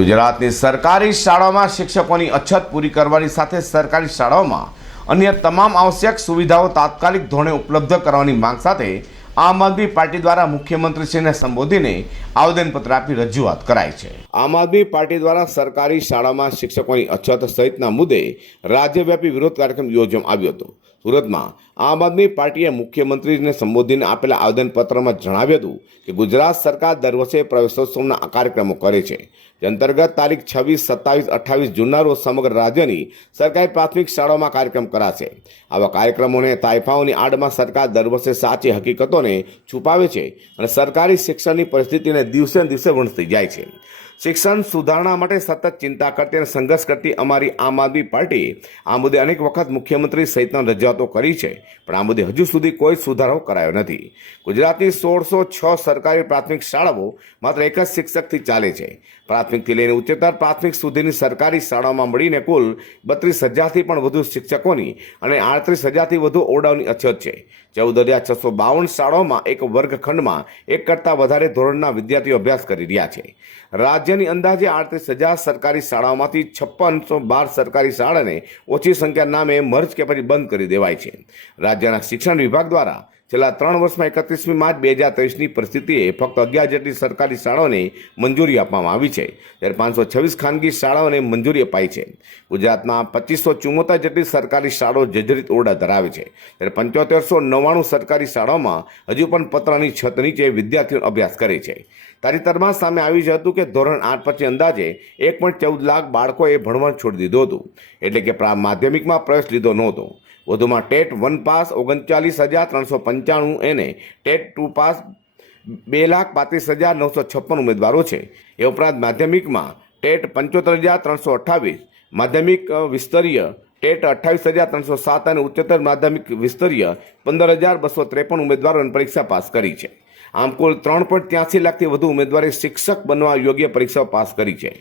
ગુજરાતની સરકારી શાળાઓમાં શિક્ષકોની અછત પૂરી કરવાની સાથે સરકારી શાળાઓમાં અન્ય તમામ આવશ્યક સુવિધાઓ તાત્કાલિક ધોરણે ઉપલબ્ધ કરવાની માંગ સાથે આમ આદમી પાર્ટી દ્વારા મુખ્યમંત્રીશ્રીને સંબોધીને આવેદનપત્ર આપી રજૂઆત કરાઈ છે. આમ આદમી પાર્ટી દ્વારા સરકારી શાળામાં શિક્ષકોની અછત સહિતના મુદ્દે રાજ્યવ્યાપી વિરોધ કાર્યક્રમ યોજવામાં આવ્યો હતો. સુરતમાં આમ આદમી પાર્ટીએ મુખ્યમંત્રીને સંબોધીને આપેલા આવેદનપત્રમાં જણાવ્યું હતું કે ગુજરાત સરકાર દર વર્ષે પ્રવેશોત્સવના કાર્યક્રમો કરે છે. જે અંતર્ગત તારીખ છવ્વીસ, સત્તાવીસ, અઠ્ઠાવીસ જૂનના રોજ સમગ્ર રાજ્યની સરકારી પ્રાથમિક શાળાઓમાં કાર્યક્રમ કરાશે. આવા કાર્યક્રમોને તાઇફાઓની આડમાં સરકાર દર વર્ષે સાચી હકીકતોને છુપાવે છે અને સરકારી શિક્ષણની પરિસ્થિતિને દિવસે દિવસે વણસતી જાય છે. શિક્ષણ સુધારણા માટે સતત ચિંતા કરતી અને સંઘર્ષ કરતી અમારી આમ આદમી પાર્ટી આ મુદ્દે અનેક વખત મુખ્યમંત્રી સહિતના રજૂઆતો કરી છે, પણ આ મુદ્દે હજુ સુધી કોઈ સુધારો કરાયો નથી. ગુજરાતની સોળસો છ સરકારી પ્રાથમિક શાળાઓ માત્ર એક જ શિક્ષકથી ચાલે છે. પ્રાથમિકથી લઈને ઉચ્ચતર પ્રાથમિક સુધીની સરકારી શાળાઓમાં મળીને કુલ બત્રીસ હજારથી પણ વધુ શિક્ષકોની અને આડત્રીસ હજારથી વધુ ઓરડાઓની અછત છે. ચૌદ હજાર છસો બાવન શાળાઓમાં એક વર્ગખંડમાં એક કરતાં વધારે ધોરણના વિદ્યાર્થીઓ અભ્યાસ કરી રહ્યા છે. રાજ્યની અંદાજે આડત્રીસ હજાર સરકારી શાળાઓમાંથી છપ્પનસો બાર સરકારી શાળાને ઓછી સંખ્યા નામે મર્જ કે પછી બંધ કરી દેવાય છે. રાજ્યના શિક્ષણ વિભાગ દ્વારા છેલ્લા ત્રણ વર્ષમાં એકત્રીસમી માર્ચ બે હજાર ત્રેવીસની પરિસ્થિતિએ ફક્ત અગિયાર જેટલી સરકારી શાળાઓને મંજૂરી આપવામાં આવી છે. જ્યારે પાંચસો છવ્વીસ ખાનગી શાળાઓને મંજૂરી અપાઈ છે. ગુજરાતમાં પચીસો ચુમ્મોતેર જેટલી સરકારી શાળાઓ જર્જરિત ઓરડા ધરાવે છે. ત્યારે પંચોતેરસો નવ્વાણું સરકારી શાળાઓમાં હજુ પણ પતરાની છત નીચે વિદ્યાર્થીઓ અભ્યાસ કરે છે. તાજેતરમાં સામે આવ્યું હતું કે ધોરણ આઠ પછી અંદાજે એક પોઈન્ટ ચૌદ લાખ બાળકોએ ભણવાનું છોડી દીધું હતું. એટલે કે પ્રા- માધ્યમિકમાં પ્રવેશ લીધો નહોતો. વધુમાં ટેટ વન પાસ ઓગણચાલીસ હજાર ત્રણસો પંચાણું એને ટેટ ટુ પાસ બે લાખ પાંત્રીસ હજાર નવસો છપ્પન ઉમેદવારો છે. એ ઉપરાંત માધ્યમિકમાં ટેટ પંચોતેર હજાર ત્રણસો અઠ્ઠાવીસ, માધ્યમિક વિસ્તરીય ટેટ અઠ્ઠાવીસ હજાર ત્રણસો સાત અને ઉચ્ચતર માધ્યમિક વિસ્તરીય પંદર હજાર બસો ત્રેપન ઉમેદવારોને પરીક્ષા પાસ કરી છે. આમ કુલ ત્રણ પોઈન્ટ ત્યાંસી લાખથી વધુ ઉમેદવારે શિક્ષક બનવા યોગ્ય પરીક્ષાઓ પાસ કરી છે.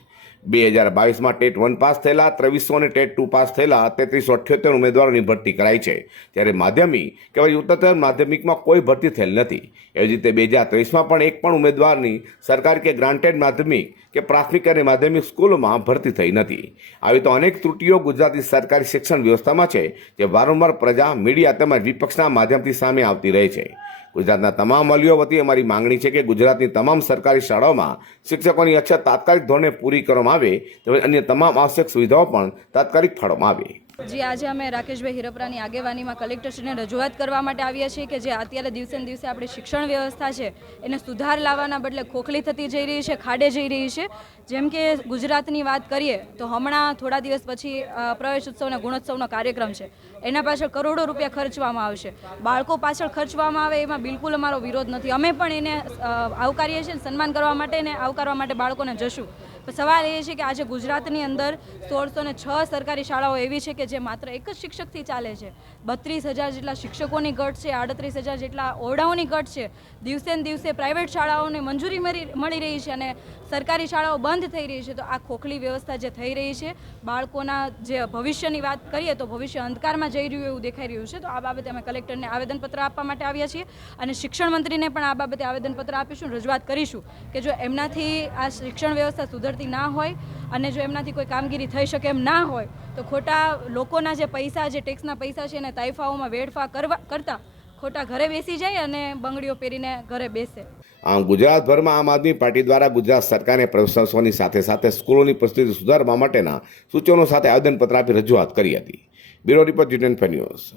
બે હજાર બાવીસમાં ટેટ વન પાસ થયેલા, ત્રેવીસો અને ટેટ ટુ પાસ થયેલા તેત્રીસો અઠ્યોતેર ઉમેદવારોની ભરતી કરાઈ છે. ત્યારે માધ્યમિક કે પછી ઉત્તર માધ્યમિકમાં કોઈ ભરતી થયેલ નથી. એવી રીતે બે હજાર ત્રેવીસમાં પણ એક પણ ઉમેદવારની સરકાર કે ગ્રાન્ટેડ માધ્યમિક કે પ્રાથમિક અને માધ્યમિક સ્કૂલોમાં ભરતી થઈ નથી. આવી તો અનેક ત્રુટીઓ ગુજરાતી સરકારી શિક્ષણ વ્યવસ્થામાં છે, જે વારંવાર પ્રજા, મીડિયા તેમજ વિપક્ષના માધ્યમથી સામે આવતી રહે છે. ગુજરાતના તમામ વાલીઓ વતી અમારી માંગણી છે કે ગુજરાતની તમામ સરકારી શાળાઓમાં શિક્ષકોની અછત તાત્કાલિક ધોરણે પૂરી કરવામાં આવે, તેમજ અન્ય તમામ આવશ્યક સુવિધાઓ પણ તાત્કાલિક ફાળવવામાં આવે. જી, આજે અમે રાકેશભાઈ હિરપરાની આગેવાનીમાં કલેક્ટરશ્રીને રજૂઆત કરવા માટે આવ્યા છીએ કે જે અત્યારે દિવસે ને દિવસે આપણી શિક્ષણ વ્યવસ્થા છે, એને સુધાર લાવવાના બદલે ખોખલી થતી જઈ રહી છે, ખાડે જઈ રહી છે. જેમ કે ગુજરાતની વાત કરીએ, તો હમણાં થોડા દિવસ પછી પ્રવેશ ઉત્સવ અને ગુણોત્સવનો કાર્યક્રમ છે. એના પાછળ કરોડો રૂપિયા ખર્ચવામાં આવશે. બાળકો પાછળ ખર્ચવામાં આવે એમાં બિલકુલ અમારો વિરોધ નથી. અમે પણ એને આવકારીએ છીએ સન્માન કરવા માટે એને આવકારવા માટે બાળકોને જશું. સવાલ એ છે કે આજે ગુજરાતની અંદર સોળસો ને છ સરકારી શાળાઓ એવી છે કે જે માત્ર એક જ શિક્ષકથી ચાલે છે. બત્રીસ હજાર જેટલા શિક્ષકોની ઘટ છે, આડત્રીસ હજાર જેટલા ઓરડાઓની ઘટ છે. દિવસે ને દિવસે પ્રાઇવેટ શાળાઓને મંજૂરી મળી રહી છે અને સરકારી શાળાઓ બંધ થઈ રહી છે. તો આ ખોખલી વ્યવસ્થા જે થઈ રહી છે, બાળકોના જે ભવિષ્યની વાત કરીએ તો ભવિષ્ય અંધકારમાં જઈ રહ્યું એવું દેખાઈ રહ્યું છે. તો આ બાબતે અમે કલેક્ટરને આવેદનપત્ર આપવા માટે આવ્યા છીએ અને શિક્ષણ મંત્રીને પણ આ બાબતે આવેદનપત્ર આપીશું રજૂઆત કરીશું કે જો એમનાથી આ શિક્ષણ વ્યવસ્થા સુધરતી ના હોય અને જો એમનાથી કોઈ કામગીરી થઈ શકે એમ ના હોય, તો ખોટા લોકોના જે પૈસા જે ટેક્સના પૈસા છે, એને તાઇફાઓમાં વેડફા કરવા કરતા ખોટા ઘરે બેસી જાય અને બંગડીઓ પહેરીને ઘરે બેસે. આમ ગુજરાતભરમાં આમ આદમી પાર્ટી દ્વારા ગુજરાત સરકારને પ્રશંસકોની સાથે સાથે સ્કૂલોની પરિસ્થિતિ સુધારવા માટેના સૂચનો સાથે આવેદનપત્ર આપી રજૂઆત કરી હતી. બ્યુરો રિપોર્ટ જીટેન ન્યૂઝ.